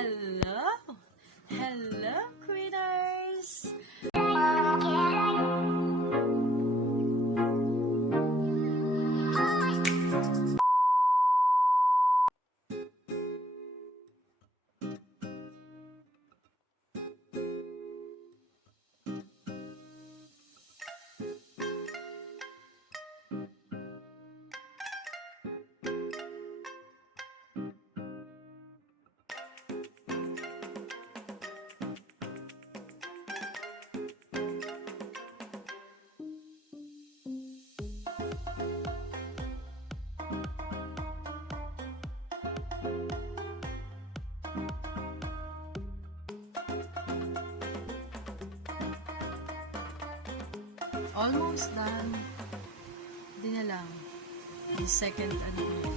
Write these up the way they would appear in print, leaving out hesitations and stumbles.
Hello! Hello, critters! Almost done. Hindi na lang. The second ano yun.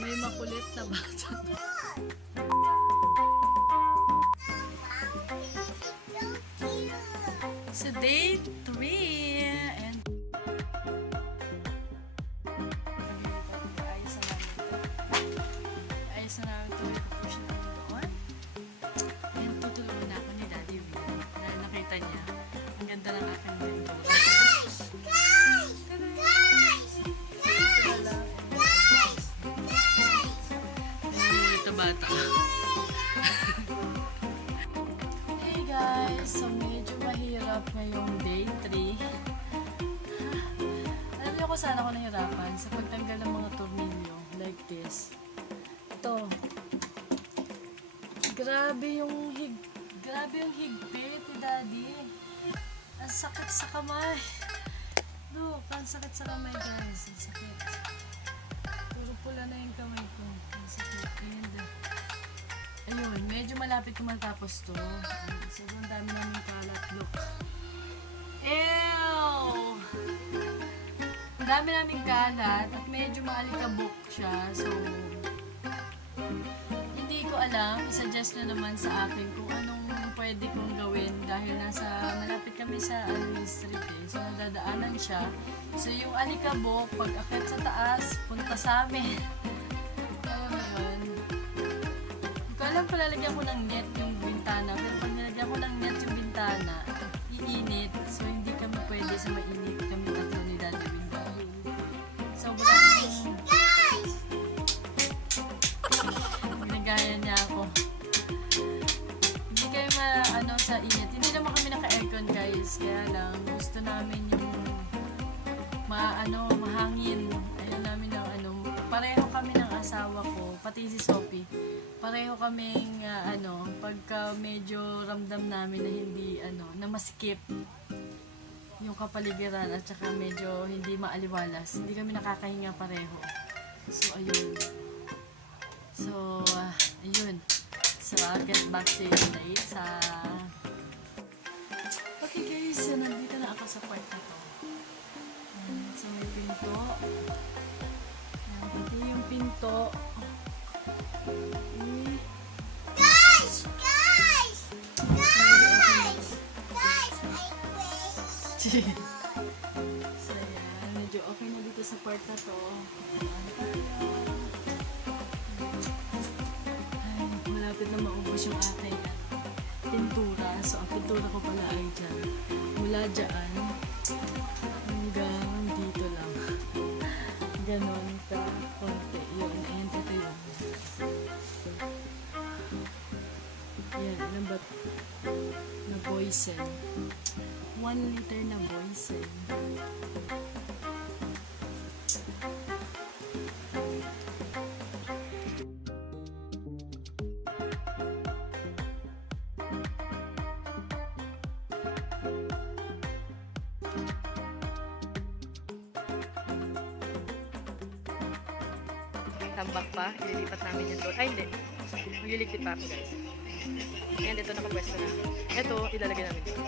May makulit na bata. So day 3 and ayos na namin ito, push namin doon and tutulungan na ako ni Daddy Will dahil nakita niya ang ganda ng aking bento. Ito bata. Hey guys, so medyo mahirap ngayong day 3. Alam niyo kung saan ako nahirapan? Sa pagtanggal ng mga tornilyo like this. Ito. Grabe yung higpit ni Daddy. Ang sakit sa kamay. Look, ang sakit sa kamay guys. Ang sakit. Puro pula na yung kamay ko. Ang sakit. Ayun, medyo malapit ko matapos to. Sobrang dami namin kalat. Look. Ew! Ang dami namin kalat at medyo maalikabok siya. So, hindi ko alam. I-suggest nyo naman sa akin kung anong pwede kong gawin dahil malapit kami sa street eh. So, nadadaanan siya. So, yung alikabok, pag akit sa taas, punta sa amin. Alam ko lalagyan ko ng net yung bintana, pero pag nilagyan ko ng net yung bintana, iinit. So, hindi kami pwede sa mainit kami tatlo ni Daddy Window. Sobrang ginagaya niya ako. Hindi kayo sa init. Hindi naman kami naka-aircon guys. Kaya lang, gusto namin yung mahangin. Ayaw namin ng pareho kami ng asawa ko, pati si Sophie. Pareho kaming pagka medyo ramdam namin na hindi na maskip yung kapaligiran at saka medyo hindi maaliwalas, hindi kami nakakahinga pareho. So ayun. So ayun. So I'll get back to you later. Okay guys, so nandito na ako sa part na to. So may pinto. Pati yung pinto. So yan, medyo okay na dito sa part na to. Ay, malapit na maubos yung aking pintura. So ang pintura ko pala ay dyan. Mula dyan hanggang dito lang. Ganon ka konti. Yun, and ito yun. Yan, ilan ba na boysen? 1 liter na boysen. Tambak pa, ililipat namin yung doon. Ay, hindi. Magliligpit pa ako, guys. Ayan, dito nakapwesto na. Ito, ilalagay namin dito.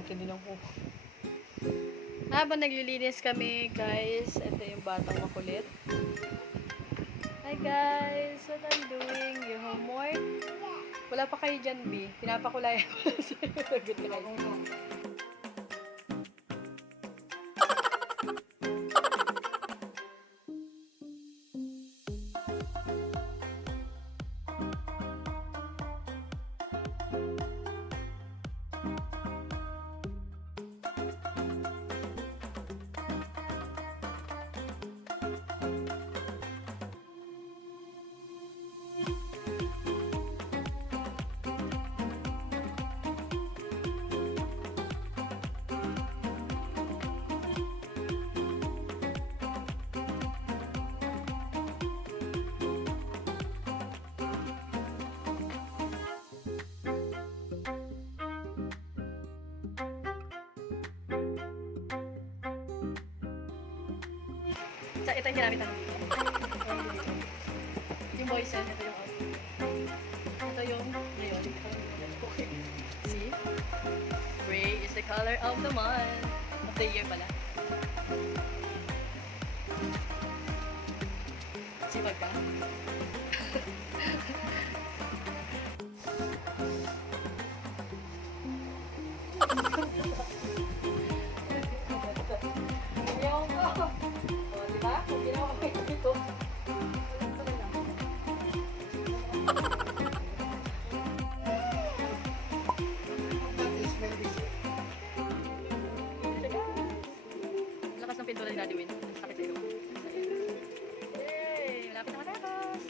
kuryente din ako. Habang naglilinis kami, guys, ito yung batang makulit. Hi guys, what I'm doing? Your homework? Wala pa kayo dyan, B. Pinapakulayan ko lang sa'yo. Good guys. Ito yung ginamit namin. Yung moisten, ito yung out. Ito yung rayon. Okay. See? Gray is the color of the month. Of the year pala. Sipag ka? Lakas ng pintura ni Daddy Win. Sakit sa ilong. Yay! Malapit na matapos!